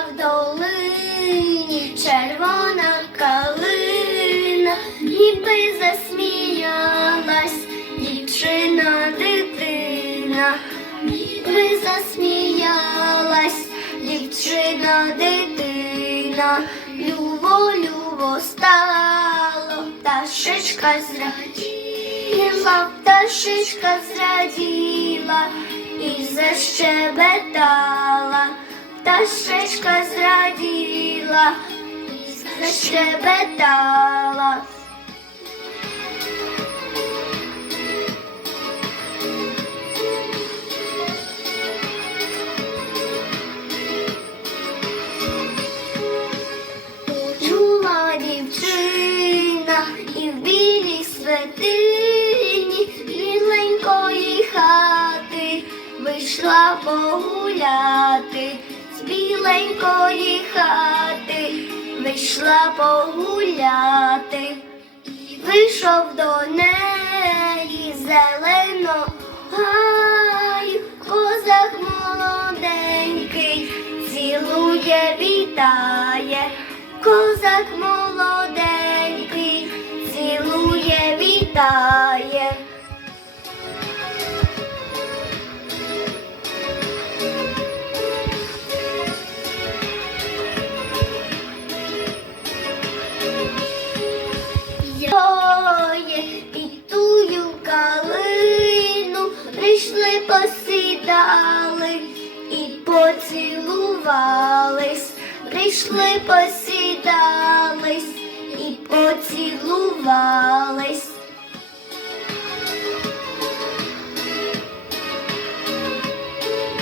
в долині червона калина, ніби засміялась дівчина дитина, ніби засміялась дівчина дитина, любо, любо стало, пташечка зраділа, пташечка зраділа і защебетала пташечка зраділа і защебетала. Почула дівчина і в білій святині біленької хати вийшла погуляти, з біленької хати вийшла погуляти, і вийшов до неї зелено гаю, козак молоденький, цілує, вітає, козак молоденький, цілує, вітає. Пішли посідались і потім.